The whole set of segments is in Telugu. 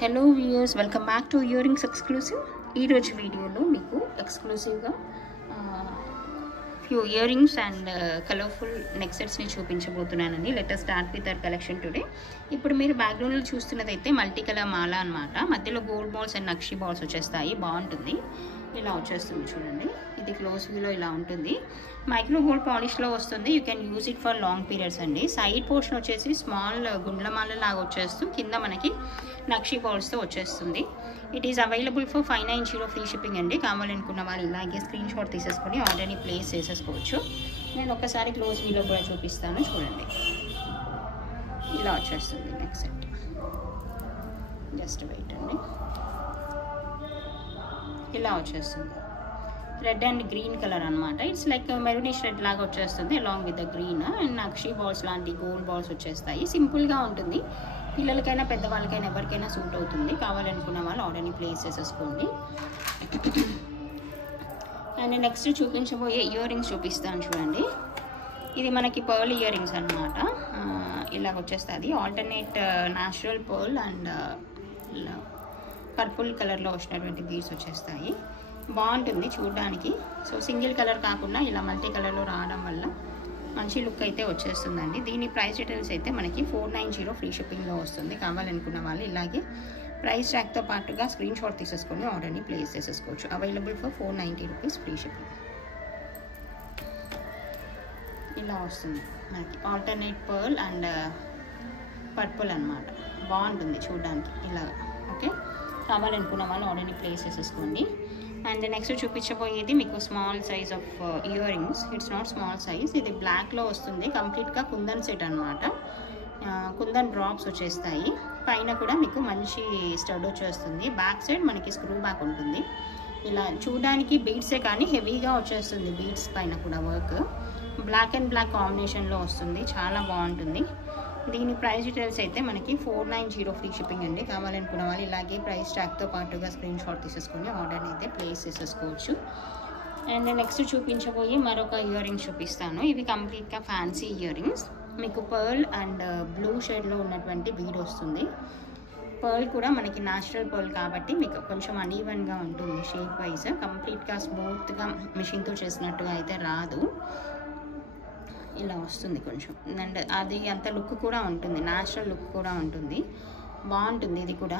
Hello viewers, welcome back to earrings exclusive. ఈరోజు వీడియోలో మీకు ఎక్స్క్లూసివ్గా few earrings and colourful neck సెట్స్ని చూపించబోతున్నానండి. Let us start with our collection today. ఇప్పుడు మీరు బ్యాక్గ్రౌండ్లో చూస్తున్నదైతే మల్టీ కలర్ మాల అనమాట. మధ్యలో గోల్డ్ బాల్స్ అండ్ నక్షి బాల్స్ వచ్చేస్తాయి. బాగుంటుంది, ఇలా వచ్చేస్తుంది చూడండి. ఇది క్లోజ్ వ్యూలో ఇలా ఉంటుంది. మైక్రో గోల్డ్ పాలిష్లో వస్తుంది. You can use it for long periods అండి. సైడ్ పోర్షన్ వచ్చేసి స్మాల్ గుండ్లమాల లాగా వచ్చేస్తూ కింద మనకి నక్షి బాల్స్తో వచ్చేస్తుంది. It is available for 590 free shipping అండి. కావాలనుకున్న వాళ్ళు ఇలాగే స్క్రీన్ షాట్ తీసేసుకొని ఆర్డర్ని ప్లేస్ చేసేసుకోవచ్చు. నేను ఒకసారి క్లోజ్ వ్యూలో కూడా చూపిస్తాను చూడండి. ఇలా వచ్చేస్తుంది నెక్ సెట్. జస్ట్ వెయిట్ అండి. ఇలా వచ్చేస్తుంది. రెడ్ అండ్ గ్రీన్ కలర్ అనమాట. ఇట్స్ లైక్ మెరూనిష్ రెడ్ లాగా వచ్చేస్తుంది along with the green. And నక్షి బాల్స్ లాంటి గోల్డ్ బాల్స్ వచ్చేస్తాయి. సింపుల్గా ఉంటుంది. పిల్లలకైనా పెద్దవాళ్ళకైనా ఎవరికైనా సూట్ అవుతుంది. కావాలనుకున్న వాళ్ళు ఆర్డర్ని ప్లేస్ చేసేసుకోండి. అండ్ నెక్స్ట్ చూపించబోయే ఇయర్ రింగ్స్ చూపిస్తాను చూడండి. ఇది మనకి పర్ల్ ఇయర్ రింగ్స్ అనమాట. ఇలా వచ్చేస్తుంది. Alternate natural pearl and purple కలర్లో వచ్చినటువంటి బీడ్స్ వచ్చేస్తాయి. బాగుంటుంది చూడడానికి. సో సింగిల్ కలర్ కాకుండా ఇలా మల్టీ కలర్లో రావడం వల్ల మంచి లుక్ అయితే వచ్చేస్తుందండి. దీని ప్రైస్ డీటెయిల్స్ అయితే మనకి 490 ఫ్రీ షిప్పింగ్లో వస్తుంది. కావాలనుకున్న వాళ్ళు ఇలాగే ప్రైస్ ట్యాగ్తో పాటుగా స్క్రీన్ షాట్ తీసేసుకొని ఆర్డర్ని ప్లేస్ చేసేసుకోవచ్చు. Available for 490 rupees free shipping. ఇలా వస్తుంది మనకి ఆల్టర్నేట్ పర్ల్ అండ్ పర్పుల్ అనమాట. బాగుంటుంది చూడడానికి ఇలాగా. ఓకే, కావాలనుకున్న వాళ్ళు ఆర్డర్ని ప్లేస్ చేసేసుకోండి. అండ్ నెక్స్ట్ చూపించబోయేది మీకు small size of ear rings. It's not small size. ఇది బ్లాక్లో వస్తుంది. కంప్లీట్గా కుందన్ సెట్ అనమాట. కుందన్ డ్రాప్స్ వచ్చేస్తాయి. పైన కూడా మీకు మంచి స్టడ్ వచ్చేస్తుంది. బ్యాక్ సైడ్ మనకి స్క్రూ బ్యాక్ ఉంటుంది. ఇలా చూడడానికి బీడ్సే కానీ హెవీగా వచ్చేస్తుంది. బీడ్స్ పైన కూడా వర్క్ బ్లాక్ అండ్ బ్లాక్ కాంబినేషన్లో వస్తుంది. చాలా బాగుంటుంది. దీని ప్రైస్ డీటెయిల్స్ అయితే మనకి 490 ఫ్రీ షిప్పింగ్ అండి. కావాలనుకున్న వాళ్ళు ఇలాగే ప్రైస్ ట్యాగ్తో పాటుగా స్క్రీన్ షాట్ తీసేసుకొని ఆర్డర్ని అయితే ప్లేస్ చేసేసుకోవచ్చు. అండ్ నెక్స్ట్ చూపించబోయి మరొక ఇయర్ రింగ్స్ చూపిస్తాను. ఇవి కంప్లీట్గా ఫ్యాన్సీ ఇయర్ రింగ్స్. మీకు పర్ల్ అండ్ బ్లూ షేడ్లో ఉన్నటువంటి బీడ్ వస్తుంది. పర్ల్ కూడా మనకి న్యాచురల్ పర్ల్ కాబట్టి మీకు కొంచెం అనీవన్గా ఉంటుంది షేప్ వైజ్. కంప్లీట్గా స్మూత్గా మిషన్తో చేసినట్టుగా అయితే రాదు. ఇలా వస్తుంది కొంచెం. అండ్ అది అంత లుక్ కూడా ఉంటుంది, న్యాచురల్ లుక్ కూడా ఉంటుంది. బాగుంటుంది ఇది కూడా.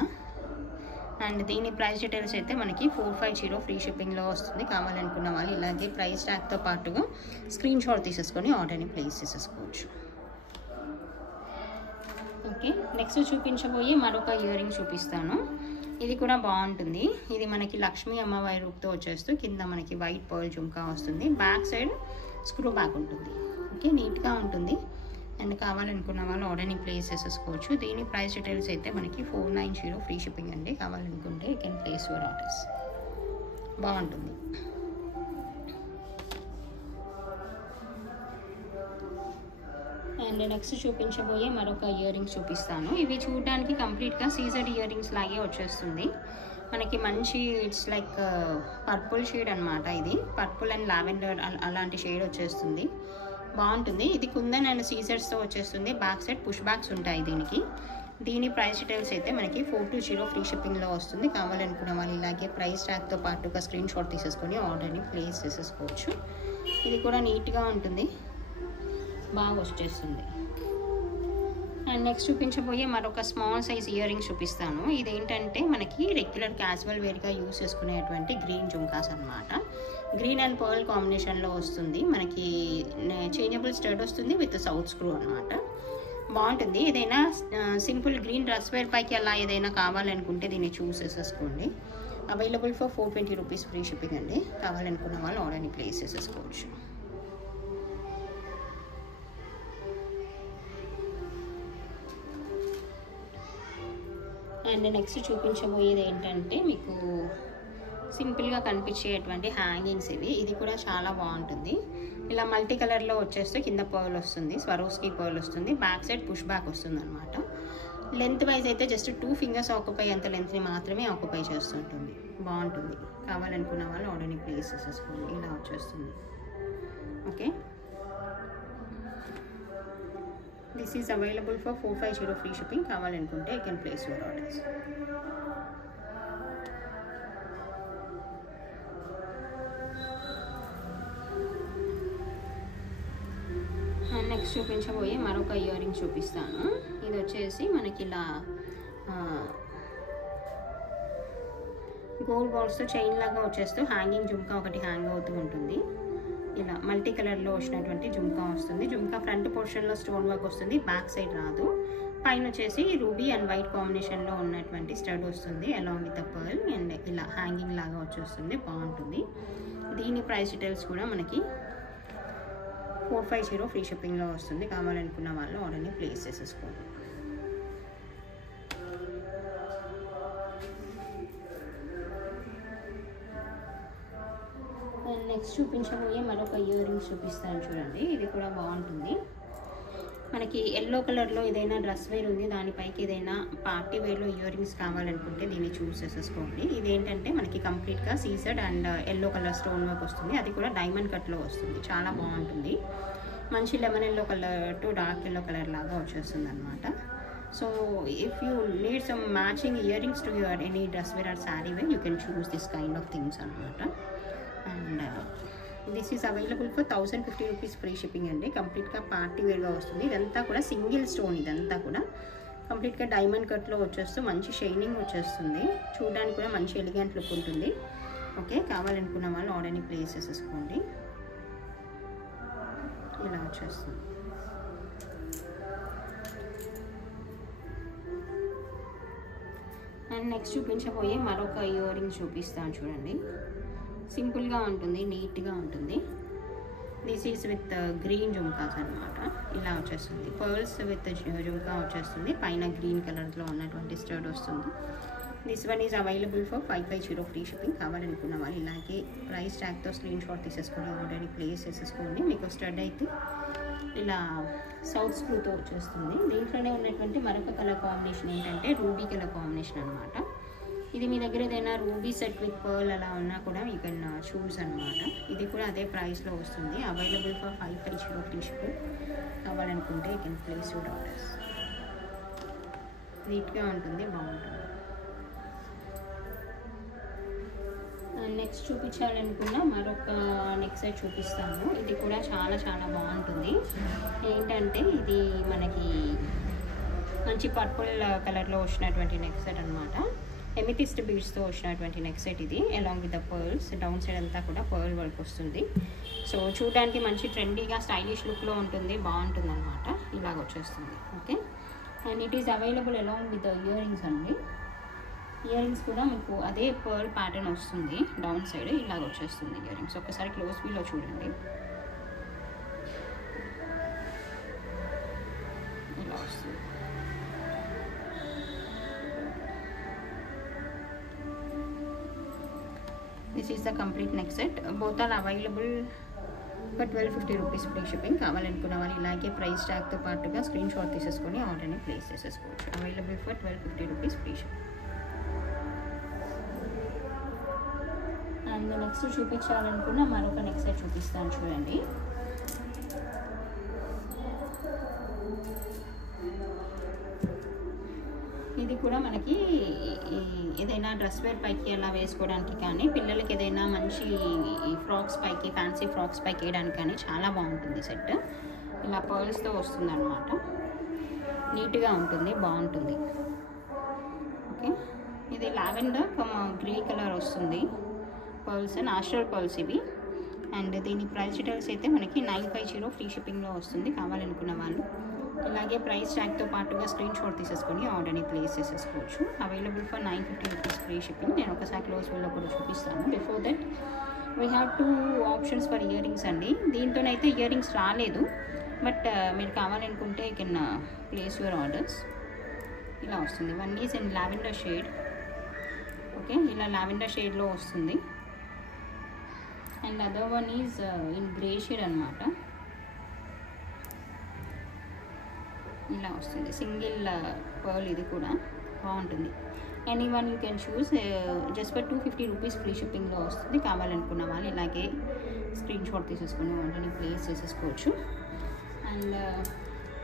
అండ్ దీని ప్రైస్ డీటెయిల్స్ అయితే మనకి 450 ఫ్రీ షిప్పింగ్లో వస్తుంది. కావాలనుకున్న వాళ్ళు ఇలాగే ప్రైస్ ట్యాగ్తో పాటుగా స్క్రీన్ షాట్ తీసేసుకొని ఆర్డర్ని ప్లేస్ చేసేసుకోవచ్చు. ఓకే, నెక్స్ట్ చూపించబోయే మరొక ఇయర్ రింగ్ చూపిస్తాను. ఇది కూడా బాగుంటుంది. ఇది మనకి లక్ష్మీ అమ్మవారి రూపుతో వచ్చేస్తూ కింద మనకి వైట్ పర్ల్ జుంకా వస్తుంది. బ్యాక్ సైడ్ స్క్రూ బ్యాక్ ఉంటుంది. ఓకే, నీట్గా ఉంటుంది. అండ్ కావాలనుకున్న వాళ్ళు ఆర్డర్ని ప్లేస్ చేసేసుకోవచ్చు. దీని ప్రైస్ డీటెయిల్స్ అయితే మనకి 490 ఫ్రీ షిప్పింగ్ అండి. కావాలనుకుంటే you can place your orders. బాగుంటుంది. అండ్ నెక్స్ట్ చూపించబోయే మరొక ఇయర్ రింగ్స్ చూపిస్తాను. ఇవి చూడడానికి కంప్లీట్గా సీజర్డ్ ఇయర్ రింగ్స్ లాగే వచ్చేస్తుంది. మనకి మంచి ఇట్స్ లైక్ పర్పుల్ షేడ్ అనమాట. ఇది పర్పుల్ అండ్ లావెండర్ అలాంటి షేడ్ వచ్చేస్తుంది. బాగుంటుంది. ఇది కుందన్ అండ్ సీజర్స్తో వచ్చేస్తుంది. బ్యాక్ సైడ్ పుష్ బ్యాక్స్ ఉంటాయి దీనికి. దీని ప్రైస్ డీటెయిల్స్ అయితే మనకి 420 ఫ్రీ షిప్పింగ్లో వస్తుంది. కావాలనుకున్న వాళ్ళు ఇలాగే ప్రైస్ ట్యాగ్తో పాటుగా స్క్రీన్ షాట్ తీసేసుకొని ఆర్డర్ని ప్లేస్ చేసేసుకోవచ్చు. ఇది కూడా నీట్గా ఉంటుంది, బాగా వచ్చేస్తుంది. అండ్ నెక్స్ట్ చూపించబోయే మరొక స్మాల్ సైజ్ ఇయర్ రింగ్స్ చూపిస్తాను. ఇదేంటంటే మనకి రెగ్యులర్ క్యాజువల్ వేర్గా యూస్ చేసుకునేటువంటి గ్రీన్ జుంకాస్ అనమాట. గ్రీన్ అండ్ పర్ల్ కాంబినేషన్లో వస్తుంది. మనకి చేంజబుల్ స్టడ్ వస్తుంది విత్ సౌత్ స్క్రూ అనమాట. బాగుంటుంది. ఏదైనా సింపుల్ గ్రీన్ డ్రెస్ వేర్ పైకి అలా ఏదైనా కావాలనుకుంటే దీన్ని చూస్ చేసేసుకోండి. Available for 420 rupees free shipping అండి. కావాలనుకున్న వాళ్ళు ఆర్డర్ని ప్లేస్ చేసేసుకోవచ్చు. అండ్ నెక్స్ట్ చూపించబోయేది ఏంటంటే మీకు సింపుల్గా కనిపించేటువంటి హ్యాంగింగ్స్ ఇవి. ఇది కూడా చాలా బాగుంటుంది. ఇలా మల్టీ కలర్లో వచ్చేస్తే కింద పర్ల్ వస్తుంది, స్వరోస్కి పర్ల్ వస్తుంది. బ్యాక్ సైడ్ పుష్ బ్యాక్ వస్తుంది అనమాట. లెంత్ వైజ్ అయితే జస్ట్ 2 ఫింగర్స్ ఆక్యుపై అంత లెంత్ని మాత్రమే ఆక్యుపై చేస్తుంటుంది. బాగుంటుంది. కావాలనుకున్న వాళ్ళు ఆర్డర్ని ప్లేస్ చేసేసుకోండి. ఇలా వచ్చేస్తుంది. Okay, this is available for 450 free shipping. కావాలనుకుంటే you can place your orders. Next చూపించబోయే మరొక ఇయర్ రింగ్స్ చూపిస్తాను. ఇది వచ్చేసి మనకి ఇలా గోల్డ్ బాల్స్తో చైన్ లాగా వచ్చేస్తూ హ్యాంగింగ్ జుమ్కా ఒకటి హ్యాంగ్ అవుతూ ఉంటుంది. ఇలా మల్టీ కలర్లో వచ్చినటువంటి జుమ్కా వస్తుంది. జుమ్కా ఫ్రంట్ పోర్షన్లో స్టోన్ వర్క్ వస్తుంది, బ్యాక్ సైడ్ రాదు. పైన వచ్చేసి రూబీ అండ్ వైట్ కాంబినేషన్లో ఉన్నటువంటి స్టడ్ వస్తుంది along with the pearl. And ఇలా హ్యాంగింగ్ లాగా వచ్చేస్తుంది, బాగుంటుంది. దీని ప్రైస్ డీటెయిల్స్ కూడా మనకి 450 ఫ్రీ షిప్పింగ్లో వస్తుంది. కావాలనుకున్న వాళ్ళు ఆర్డర్ని ప్లేస్ చేసేసుకోండి. నెక్స్ట్ చూపించబోయే మరొక ఇయర్ రింగ్స్ చూపిస్తాను చూడండి. ఇది కూడా బాగుంటుంది. మనకి ఎల్లో కలర్లో ఏదైనా డ్రెస్ వేర్ ఉంది, దానిపైకి ఏదైనా పార్టీ వేర్లో ఇయర్ రింగ్స్ కావాలనుకుంటే దీన్ని చూస్ చేసేసుకోండి. ఇదేంటంటే మనకి కంప్లీట్గా CZ and yellow colour stone work వస్తుంది. అది కూడా డైమండ్ కట్లో వస్తుంది, చాలా బాగుంటుంది. మంచి lemon yellow colour to dark yellow colour లాగా వచ్చేస్తుంది అనమాట. So if you need some matching earrings to your any dress wear or sari wear, you can choose this kind of things అనమాట. And this is available for 1050 rupees free shipping అండి. కంప్లీట్గా పార్టీ వేర్గా వస్తుంది. ఇదంతా కూడా సింగిల్ స్టోన్, ఇదంతా కూడా కంప్లీట్గా డైమండ్ కట్లో వచ్చేస్తూ మంచి షైనింగ్ వచ్చేస్తుంది. చూడడానికి కూడా మంచి ఎలిగెంట్ లుక్ ఉంటుంది. ఓకే, కావాలనుకున్న వాళ్ళు ఆర్డర్ని ప్లేస్ చేసేసుకోండి. ఇలా వచ్చేస్తుంది. అండ్ నెక్స్ట్ చూపించబోయే మరొక ఇయర్ రింగ్ చూపిస్తాను చూడండి. సింపుల్గా ఉంటుంది, నీట్గా ఉంటుంది. This is with green jhumkas అనమాట. ఇలా వచ్చేస్తుంది. పర్ల్స్ విత్ జుమ్కా వచ్చేస్తుంది. పైన గ్రీన్ కలర్లో ఉన్నటువంటి స్టడ్ వస్తుంది. This one is available for 550 free shipping. కావాలనుకున్న వాళ్ళు ఇలాగే ప్రైస్ ట్యాగ్తో స్క్రీన్ షాట్ తీసేసుకొని ఆర్డర్ని ప్లేస్ చేసేసుకోండి. మీకు స్టడ్ అయితే ఇలా సౌత్ స్క్రూతో వచ్చేస్తుంది. దీంట్లోనే ఉన్నటువంటి మరొక కలర్ కాంబినేషన్ ఏంటంటే రూబీ కలర్ కాంబినేషన్ అనమాట. ఇది మీ దగ్గర ఏదైనా రూబీ సెట్ విత్ పర్ల్ అలా ఉన్నా కూడా యూ కెన్ చూస్ అనమాట. ఇది కూడా అదే ప్రైస్లో వస్తుంది. Available for 550 free shipping. కావాలనుకుంటే you can place your orders. నీట్గా ఉంటుంది, బాగుంటుంది. నెక్స్ట్ చూపించాలనుకున్న మరొక నెక్ సెట్ చూపిస్తాను. ఇది కూడా చాలా చాలా బాగుంటుంది. ఏంటంటే ఇది మనకి మంచి పర్పుల్ కలర్లో వచ్చినటువంటి నెక్ సెట్ అనమాట. ఎమితిస్ట్ బీడ్స్తో వచ్చినటువంటి నెక్ సెట్ ఇది, along with the pearls. Down side అంతా కూడా పర్ల్ వర్క్ వస్తుంది. సో చూడడానికి మంచి ట్రెండీగా స్టైలిష్ లుక్లో ఉంటుంది, బాగుంటుంది అనమాట. ఇలాగ వచ్చేస్తుంది. Okay, and it is available along with the ear rings అండి. ఇయర్ రింగ్స్ కూడా మీకు అదే పర్ల్ ప్యాటర్న్ వస్తుంది. డౌన్ సైడ్ ఇలాగ వచ్చేస్తుంది ఇయర్ రింగ్స్. ఒకసారి క్లోజ్ వ్యూలో చూడండి. ఇలా వస్తుంది. This is the complete neck set. Both are available for 1250 rupees free shipping. కావాలనుకున్న వాళ్ళు ఇలాగే ప్రైస్ ట్యాగ్తో పాటుగా స్క్రీన్ షాట్ తీసేసుకొని ఆర్డర్ని ప్లేస్ చేసేసుకోవచ్చు. Available for 1250 rupees free shipping. And next చూపించాలనుకున్న మరొక నెక్ సెట్ చూపిస్తాను చూడండి. ఇది కూడా మనకి ఏదైనా డ్రెస్ వేర్ పైకి అలా వేసుకోవడానికి కానీ, పిల్లలకి ఏదైనా మంచి ఫ్రాక్స్ పైకి, ఫ్యాన్సీ ఫ్రాక్స్ పైకి వేయడానికి కానీ చాలా బాగుంటుంది సెట్. ఇలా పర్ల్స్తో వస్తుంది అనమాట. నీట్గా ఉంటుంది, బాగుంటుంది. ఓకే, ఇది లావెండర్ గ్రే కలర్ వస్తుంది. పర్ల్స్ నాచురల్ పర్ల్స్ ఇవి. అండ్ దీని ప్రైస్ డీటెయిల్స్ అయితే మనకి 950 ఫ్రీ షిప్పింగ్లో వస్తుంది. కావాలనుకున్న వాళ్ళు ఇలాగే ప్రైస్ ట్యాగ్తో పాటుగా స్క్రీన్ షాట్ తీసేసుకొని ఆర్డర్ని ప్లేస్ చేసేసుకోవచ్చు. Available for 950 rupees free shipping. నేను ఒకసారి క్లోజ్ వీల్లో కూడా చూపిస్తాను. Before that we have 2 options for year rings అండి. దీంతోనైతే ఇయర్ రింగ్స్ రాలేదు, బట్ మీరు కావాలనుకుంటే you can place your orders. ఇలా వస్తుంది. One is in lavender shade. Okay, ఇలా లావెండర్ షేడ్లో వస్తుంది. And other one is in grey shade అనమాట. ఇలా వస్తుంది. Single pearl. ఇది కూడా బాగుంటుంది. Any one you can choose. Just for 250 rupees free షిప్పింగ్లో వస్తుంది. కావాలనుకున్న వాళ్ళు ఇలాగే స్క్రీన్ షాట్ తీసేసుకుని వాటిని ప్లేస్ చేసేసుకోవచ్చు. అండ్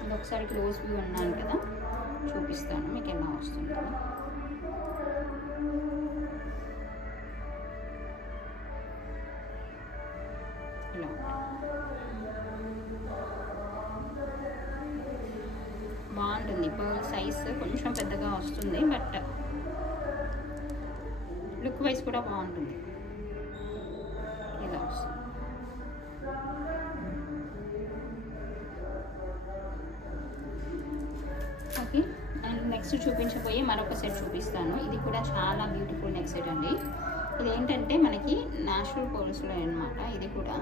ఇది ఒకసారి క్లోజ్ వ్యూ అన్నాను కదా, చూపిస్తాను మీకు ఎలా వస్తుంది. ఇలా బాగుంటుంది. పర్ల్ సైజ్ కొంచెం పెద్దగా వస్తుంది, బట్ లుక్ వైజ్ కూడా బాగుంటుంది. ఇలా వస్తుంది. ఓకే, అండ్ నెక్స్ట్ చూపించబోయే మరొక సెట్ చూపిస్తాను. ఇది కూడా చాలా బ్యూటిఫుల్ నెక్ సెట్ అండి. ఇది ఏంటంటే మనకి న్యాచురల్ పర్ల్స్లో అనమాట. ఇది కూడా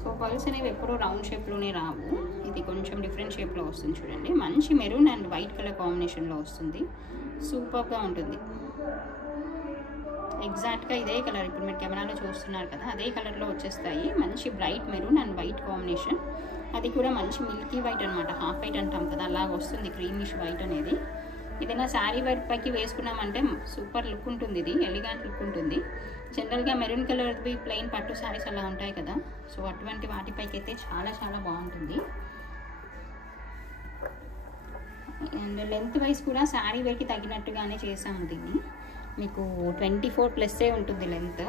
సో పర్ల్స్ అనేవి ఎప్పుడూ రౌండ్ షేప్లోనే రావు. ఇది కొంచెం డిఫరెంట్ షేప్లో వస్తుంది చూడండి. మంచి మెరూన్ అండ్ వైట్ కలర్ కాంబినేషన్లో వస్తుంది. సూపర్గా ఉంటుంది. ఎగ్జాక్ట్గా ఇదే కలర్ ఇప్పుడు మీరు కెమెరాలో చూస్తున్నారు కదా, అదే కలర్లో వచ్చేస్తాయి. మంచి bright maroon and white combination. అది కూడా మంచి మిల్కీ వైట్ అనమాట, హాఫ్ వైట్ అంటాం కదా, అలాగ వస్తుంది క్రీమిష్ వైట్ అనేది. ఏదైనా శారీ వైట్ పైకి వేసుకున్నామంటే సూపర్ లుక్ ఉంటుంది. ఇది ఎలిగెంట్ లుక్ ఉంటుంది. జనరల్గా మెరూన్ కలర్వి ప్లెయిన్ పట్టు శారీస్ అలా ఉంటాయి కదా, సో అటువంటి వాటిపైకి అయితే చాలా చాలా బాగుంటుంది. అండ్ లెంత్ వైజ్ కూడా శారీ వేర్కి తగినట్టుగానే చేసాము దీన్ని. మీకు 24+ ఉంటుంది లెంత్.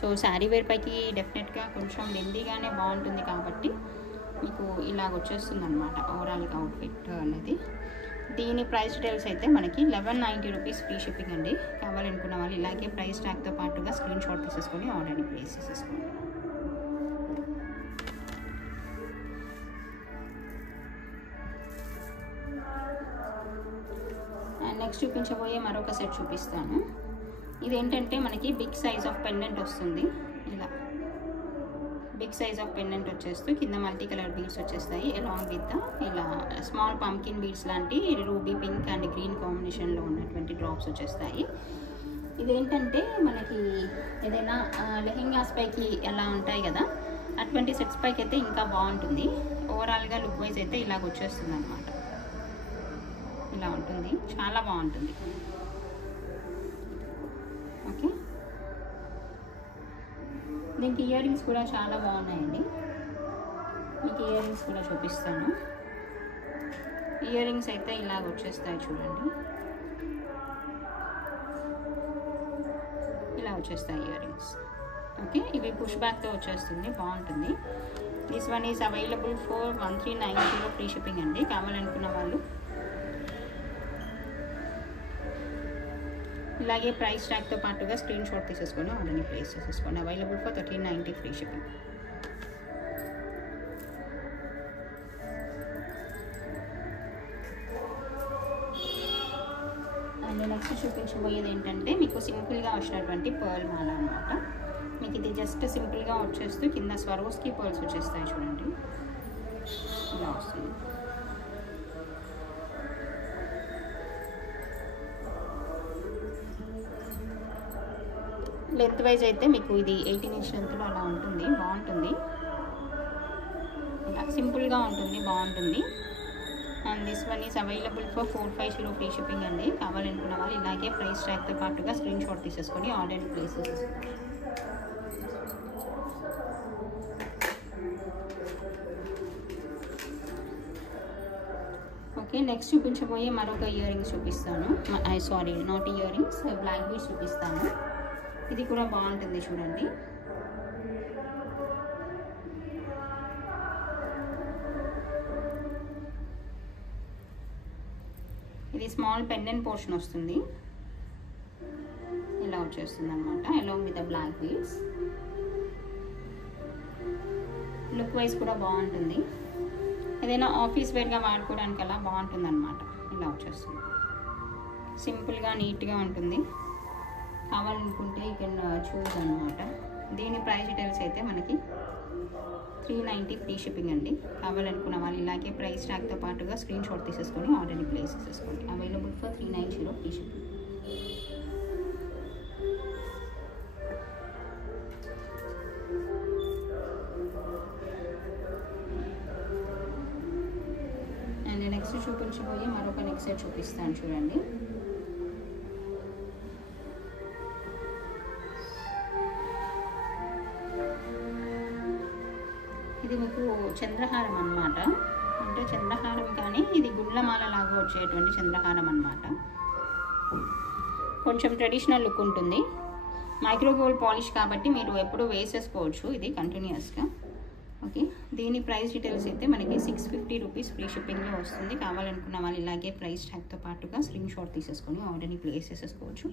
సో శారీ వేర్ పైకి డెఫినెట్గా కొంచెం లెందీగానే బాగుంటుంది కాబట్టి మీకు ఇలాగ వచ్చేస్తుంది అనమాట ఓవరాల్గా అవుట్ఫిట్ అనేది. దీని ప్రైస్ డీటెయిల్స్ అయితే మనకి 1190 రూపీస్ ఫ్రీ షిప్పింగ్ అండి. కావాలనుకున్న వాళ్ళు ఇలాగే ప్రైస్ ట్యాగ్తో పాటుగా స్క్రీన్ షాట్ తీసేసుకొని ఆర్డర్ని ప్లేస్ చేసేసుకోండి. అండ్ నెక్స్ట్ చూపించబోయే మరొక సెట్ చూపిస్తాను. ఇదేంటంటే మనకి బిగ్ సైజ్ ఆఫ్ పెండెంట్ వస్తుంది. ఇలా బిగ్ సైజ్ ఆఫ్ పెండెంట్ వచ్చేస్తూ కింద మల్టీ కలర్ బీడ్స్ వచ్చేస్తాయి. అలాంగ్ విత్ ఇలా స్మాల్ పంకిన్ బీడ్స్ లాంటి రూబీ పింక్ అండ్ గ్రీన్ కాంబినేషన్లో ఉన్నటువంటి డ్రాప్స్ వచ్చేస్తాయి. ఇదేంటంటే మనకి ఏదైనా లెహెంగాస్ పైకి ఎలా ఉంటాయి కదా, అటువంటి సెట్స్ పైకి అయితే ఇంకా బాగుంటుంది. ఓవరాల్గా లుక్ వైజ్ అయితే ఇలాగ వచ్చేస్తుంది అనమాట. ఇలా ఉంటుంది, చాలా బాగుంటుంది. ఓకే, దీనికి ఇయర్ రింగ్స్ కూడా చాలా బాగున్నాయండి. మీకు ఇయర్ రింగ్స్ కూడా చూపిస్తాను. ఇయర్ రింగ్స్ అయితే ఇలాగ వచ్చేస్తాయి చూడండి. ఇలా వచ్చేస్తాయి ఇయర్ రింగ్స్. ఓకే, ఇవి పుష్ బ్యాక్తో వచ్చేస్తుంది, బాగుంటుంది. This one is available for 1390 free shipping అండి. కావాలనుకున్న వాళ్ళు ఇలాగే ప్రైస్ ట్యాగ్తో పాటుగా స్క్రీన్ షాట్ తీసేసుకొని ఆర్డర్ని ప్లేస్ చేసేసుకోండి. Available for 1390 free shipping. And next చూపించబోయేది ఏంటంటే మీకు సింపుల్గా వచ్చినటువంటి పర్ల్ మాల అనమాట. మీకు ఇది జస్ట్ సింపుల్గా వచ్చేస్తూ కింద స్వరోస్కి పర్ల్స్ వచ్చేస్తాయి చూడండి. ఇలా వస్తుంది. లెంత్ వైజ్ అయితే మీకు ఇది 18 ఇంచ్ లెంత్లో అలా ఉంటుంది, బాగుంటుంది. ఇలా సింపుల్గా ఉంటుంది, బాగుంటుంది. And this one is available for 450 free shipping అండి. కావాలనుకున్న వాళ్ళు ఇలాగే ప్రైస్ ట్యాగ్తో పాటుగా స్క్రీన్ షాట్ తీసేసుకొని ఆర్డర్ ప్లేస్ చేసేసుకోండి. ఓకే, నెక్స్ట్ చూపించబోయే మరొక ఇయర్ రింగ్స్ చూపిస్తాను. Sorry, not ear rings, black beads చూపిస్తాను. ఇది కూడా బాగుంటుంది చూడండి. ఇది స్మాల్ పెండెంట్ పోర్షన్ వస్తుంది, ఇలా వచ్చేస్తుంది అనమాట, along with the black beads. Look wise కూడా బాగుంటుంది. ఏదైనా ఆఫీస్ వేర్గా వాడుకోవడానికి అలా బాగుంటుంది అనమాట. ఇలా వచ్చేస్తుంది, సింపుల్గా నీట్గా ఉంటుంది. కావాలనుకుంటే యూ కెన్ చూస్ అనమాట. దీని ప్రైస్ డీటెయిల్స్ అయితే మనకి 390 ఫ్రీ షిప్పింగ్ అండి. కావాలనుకున్న వాళ్ళు ఇలాగే ప్రైస్ ట్యాగ్తో పాటుగా స్క్రీన్ షాట్ తీసేసుకొని ఆర్డర్ని ప్లేస్ చేసేసుకోండి. Available for 390 free shipping. And next చూపించబోయే మరొక నెక్స్ట్ సెట్ చూపిస్తాను చూడండి. ఇది మీకు చంద్రహారం అన్నమాట. అంటే చంద్రహారం కానీ ఇది గుండ్లమాల లాగా వచ్చేటువంటి చంద్రహారం అన్నమాట. కొంచెం ట్రెడిషనల్ లుక్ ఉంటుంది. మైక్రో గోల్డ్ పాలిష్ కాబట్టి మీరు ఎప్పుడు వేసేసుకోవచ్చు ఇది కంటిన్యూస్గా. ఓకే, దీని ప్రైస్ డీటెయిల్స్ అయితే మనకి 650 రూపీస్ ఫ్రీ షిప్పింగ్లో వస్తుంది. కావాలనుకున్న వాళ్ళు ఇలాగే ప్రైస్ ట్యాగ్తో పాటుగా స్క్రీన్ షాట్ తీసేసుకొని ఆర్డర్ని ప్లేస్ చేసేసుకోవచ్చు.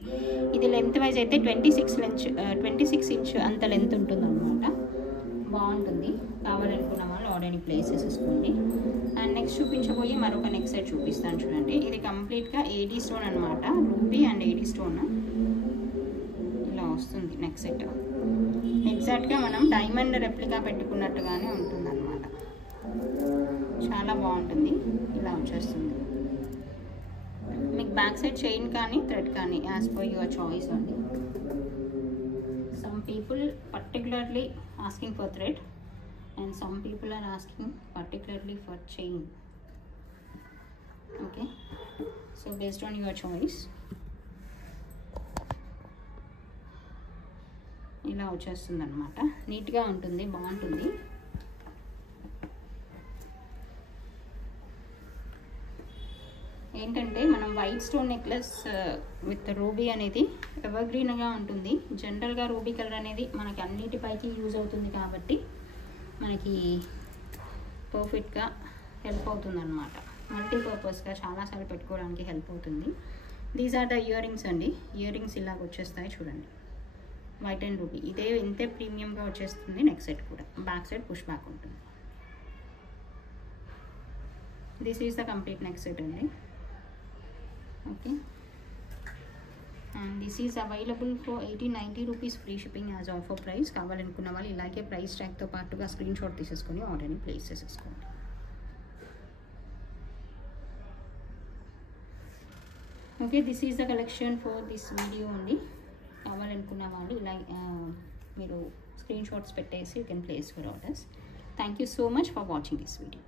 ఇది లెంత్ వైజ్ అయితే 26 ఇంచ్ అంత లెంత్ ఉంటుందన్నమాట. బాగుంటుంది. కావాలనుకున్న వాళ్ళు ఆర్డర్ని ప్లేస్ చేసేసుకోండి. అండ్ నెక్స్ట్ చూపించబోయి మరొక నెక్ సెట్ చూపిస్తాను చూడండి. ఇది కంప్లీట్గా ఏడీ స్టోన్ అనమాట. రూబీ అండ్ ఏడీ స్టోన్ ఇలా వస్తుంది నెక్ సెట్. ఎగ్జాక్ట్గా మనం డైమండ్ రెప్లికా పెట్టుకున్నట్టుగానే ఉంటుంది అనమాట. చాలా బాగుంటుంది. ఇలా వచ్చేస్తుంది. మీకు బ్యాక్ సైడ్ చైన్ కానీ థ్రెడ్ కానీ యాజ్ పర్ యువర్ చాయిస్ అండి. Some people particularly asking for thread and some people are asking particularly for chain. Okay, so based on your choice ఇలా వచ్చేస్తుంది అనమాట. నీట్గా ఉంటుంది, బాగుంటుంది. ఏంటంటే మనం white stone necklace with ruby అనేది ఎవర్ గ్రీన్గా ఉంటుంది. జనరల్గా రూబీ కలర్ అనేది మనకి అన్నిటిపైకి యూజ్ అవుతుంది కాబట్టి మనకి పర్ఫెక్ట్గా హెల్ప్ అవుతుంది అనమాట. మల్టీపర్పస్గా చాలాసార్లు పెట్టుకోవడానికి హెల్ప్ అవుతుంది. These are the ear rings అండి. ఇయర్ రింగ్స్ ఇలాగ వచ్చేస్తాయి చూడండి. వైట్ అండ్ రూబీ ఇదే ఇంతే ప్రీమియంగా వచ్చేస్తుంది. నెక్ సెట్ కూడా బ్యాక్ సైడ్ పుష్ బ్యాక్ ఉంటుంది. This is the complete neck set అండి. Okay, and this is available for 80-90 rupees free shipping as offer price. కావాలనుకున్న వాళ్ళు ఇలాగే ప్రైస్ ట్యాగ్తో పాటుగా స్క్రీన్ షాట్ తీసేసుకొని ఆర్డర్ని ప్లేస్ చేసేసుకోండి. Okay, this is the collection for this video అండి. కావాలనుకున్న వాళ్ళు ఇలా మీరు స్క్రీన్ షాట్స్ పెట్టేసి you can place your orders. Thank you so much for watching this video.